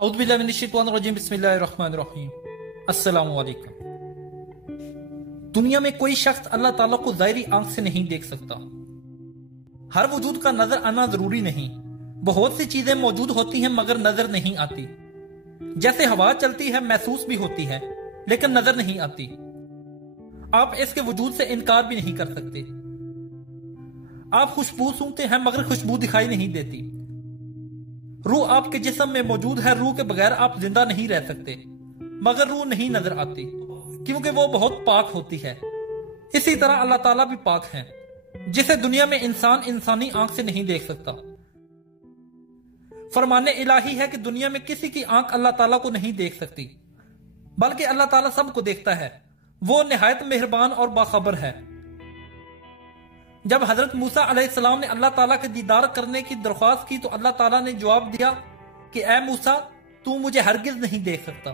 اعوذ باللہ من الشیطان الرجیم بسم اللہ الرحمن الرحیم السلام علیکم۔ دنیا میں کوئی شخص اللہ تعالیٰ کو ظاہری آنکھ سے نہیں دیکھ سکتا۔ ہر وجود کا نظر آنا ضروری نہیں، بہت سی چیزیں موجود ہوتی ہیں مگر نظر نہیں آتی۔ جیسے ہوا چلتی ہے محسوس بھی ہوتی ہے لیکن نظر نہیں آتی۔ آپ اس کے وجود سے انکار بھی نہیں کر سکتے۔ آپ خوشبو سونگتے ہیں مگر خوشبو دکھائی نہیں دیتی۔ روح آپ کے جسم میں موجود ہے، روح کے بغیر آپ زندہ نہیں رہ سکتے مگر روح نہیں نظر آتی کیونکہ وہ بہت پاک ہوتی ہے۔ اسی طرح اللہ تعالیٰ بھی پاک ہیں، جسے دنیا میں انسان انسانی آنکھ سے نہیں دیکھ سکتا۔ فرمان الہی ہے کہ دنیا میں کسی کی آنکھ اللہ تعالیٰ کو نہیں دیکھ سکتی بلکہ اللہ تعالیٰ سب کو دیکھتا ہے، وہ نہایت مہربان اور باخبر ہے۔ جب حضرت موسیٰ علیہ السلام نے اللہ تعالیٰ کے دیدار کرنے کی درخواست کی تو اللہ تعالیٰ نے جواب دیا کہ اے موسیٰ تو مجھے ہرگز نہیں دیکھ سکتا۔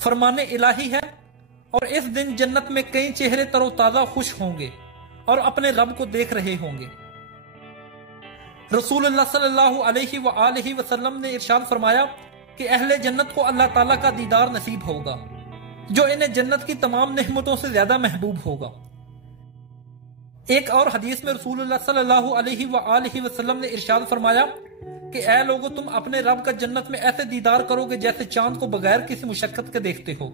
فرمان الہی ہے، اور اس دن جنت میں کئی چہرے تر و تازہ خوش ہوں گے اور اپنے رب کو دیکھ رہے ہوں گے۔ رسول اللہ صلی اللہ علیہ وآلہ وسلم نے ارشاد فرمایا کہ اہل جنت کو اللہ تعالیٰ کا دیدار نصیب ہوگا جو انہیں جنت کی تمام نعمتوں سے زیادہ محبوب ہوگا۔ ایک اور حدیث میں رسول اللہ صلی اللہ علیہ وآلہ وسلم نے ارشاد فرمایا کہ اے لوگو تم اپنے رب کا جنت میں ایسے دیدار کرو گے جیسے چاند کو بغیر کسی مشقت کے دیکھتے ہو۔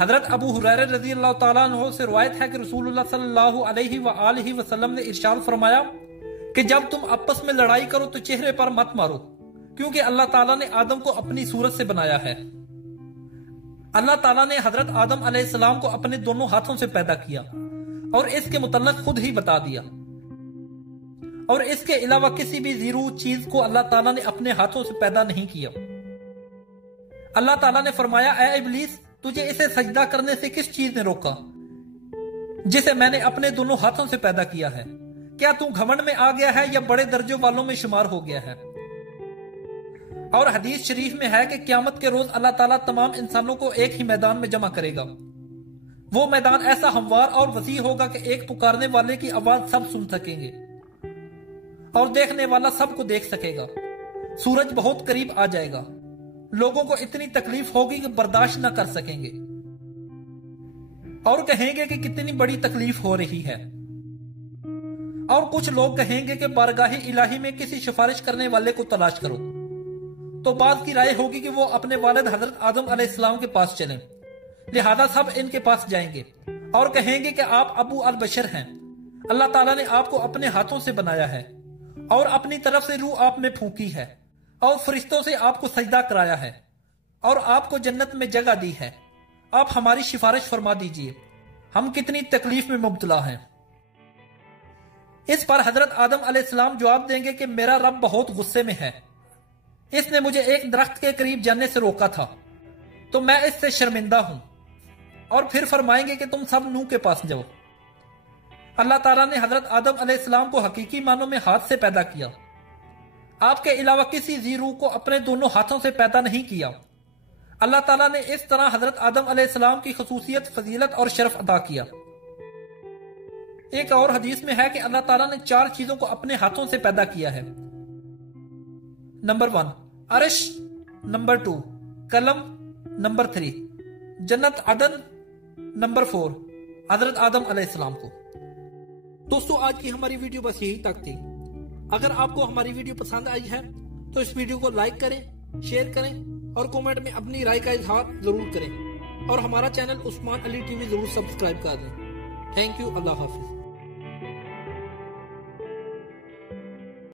حضرت ابو ہریرہ رضی اللہ تعالیٰ عنہ سے روایت ہے کہ رسول اللہ صلی اللہ علیہ وآلہ وسلم نے ارشاد فرمایا کہ جب تم آپس میں لڑائی کرو تو چہرے پر مت مارو، کیونکہ اللہ تعالیٰ نے آدم کو اپنی صورت سے بنایا ہے۔ اللہ تعالیٰ نے حضرت آدم علیہ السلام کو اپنے دونوں ہاتھوں سے پیدا کیا اور اس کے متعلق خود ہی بتا دیا، اور اس کے علاوہ کسی بھی زیرو چیز کو اللہ تعالیٰ نے اپنے ہاتھوں سے پیدا نہیں کیا۔ اللہ تعالیٰ نے فرمایا اے ابلیس تجھے اسے سجدہ کرنے سے کس چیز نے روکا جسے میں نے اپنے دونوں ہاتھوں سے پیدا کیا ہے؟ کیا تو گھمنڈ میں آ گیا ہے یا بڑے درجوں والوں میں شمار ہو گیا ہے؟ اور حدیث شریف میں ہے کہ قیامت کے روز اللہ تعالیٰ تمام انسانوں کو ایک ہی میدان میں جمع کرے گا۔ وہ میدان ایسا ہموار اور وسیع ہوگا کہ ایک پکارنے والے کی آواز سب سن سکیں گے اور دیکھنے والا سب کو دیکھ سکے گا۔ سورج بہت قریب آ جائے گا، لوگوں کو اتنی تکلیف ہوگی کہ برداشت نہ کر سکیں گے اور کہیں گے کہ کتنی بڑی تکلیف ہو رہی ہے، اور کچھ لوگ کہیں گے کہ بارگاہ الہی میں کسی سفارش کرنے والے کو تلاش کرو۔ تو بعض کی رائے ہوگی کہ وہ اپنے والد حضرت آدم علیہ السلام کے پاس چلیں، لہذا سب ان کے پاس جائیں گے اور کہیں گے کہ آپ ابو البشر ہیں، اللہ تعالیٰ نے آپ کو اپنے ہاتھوں سے بنایا ہے اور اپنی طرف سے روح آپ میں پھونکی ہے اور فرشتوں سے آپ کو سجدہ کرایا ہے اور آپ کو جنت میں جگہ دی ہے، آپ ہماری سفارش فرما دیجئے، ہم کتنی تکلیف میں مبتلا ہیں۔ اس پر حضرت آدم علیہ السلام جواب دیں گے کہ میرا رب بہت غصے میں ہے، اس نے مجھے ایک درخت کے قریب جانے سے روکا تھا تو میں اس سے شرمندہ ہوں، اور پھر فرمائیں گے کہ تم سب نوح کے پاس جاؤ۔ اللہ تعالیٰ نے حضرت آدم علیہ السلام کو حقیقی معنوں میں ہاتھ سے پیدا کیا، آپ کے علاوہ کسی ذی روح کو اپنے دونوں ہاتھوں سے پیدا نہیں کیا۔ اللہ تعالیٰ نے اس طرح حضرت آدم علیہ السلام کی خصوصیت، فضیلت اور شرف عطا کیا۔ ایک اور حدیث میں ہے کہ اللہ تعالیٰ نے 4 چیزوں کو اپنے ہاتھوں سے پیدا کیا ہے۔ نمبر 1 عرش، نمبر 2 قلم، نمبر 3 جنت عدن، نمبر 4 حضرت آدم علیہ السلام کو۔ دوستو آج کی ہماری ویڈیو بس یہی تک تھی۔ اگر آپ کو ہماری ویڈیو پسند آئی ہے تو اس ویڈیو کو لائک کریں، شیئر کریں اور کومنٹ میں اپنی رائے کا اظہار ضرور کریں، اور ہمارا چینل عثمان علی ٹی وی ضرور سبسکرائب کر دیں۔ تھینک یو، اللہ حافظ۔